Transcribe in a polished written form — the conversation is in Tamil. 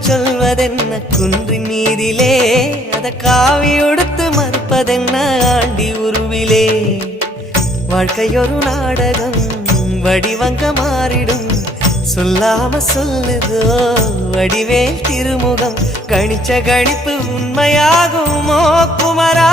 சொல்வதென்ன குன்றின் மீதிலே அத காவி உடுத்து மறுப்பதென்ன ஆண்டி உருவிலே வாழ்க்கையொரு நாடகம் வடிவங்க மாறிடும் சொல்லாம சொல்லுதோ வடிவேல் திருமுகம் கணிச்ச கணிப்பு உண்மையாகுமோ குமரா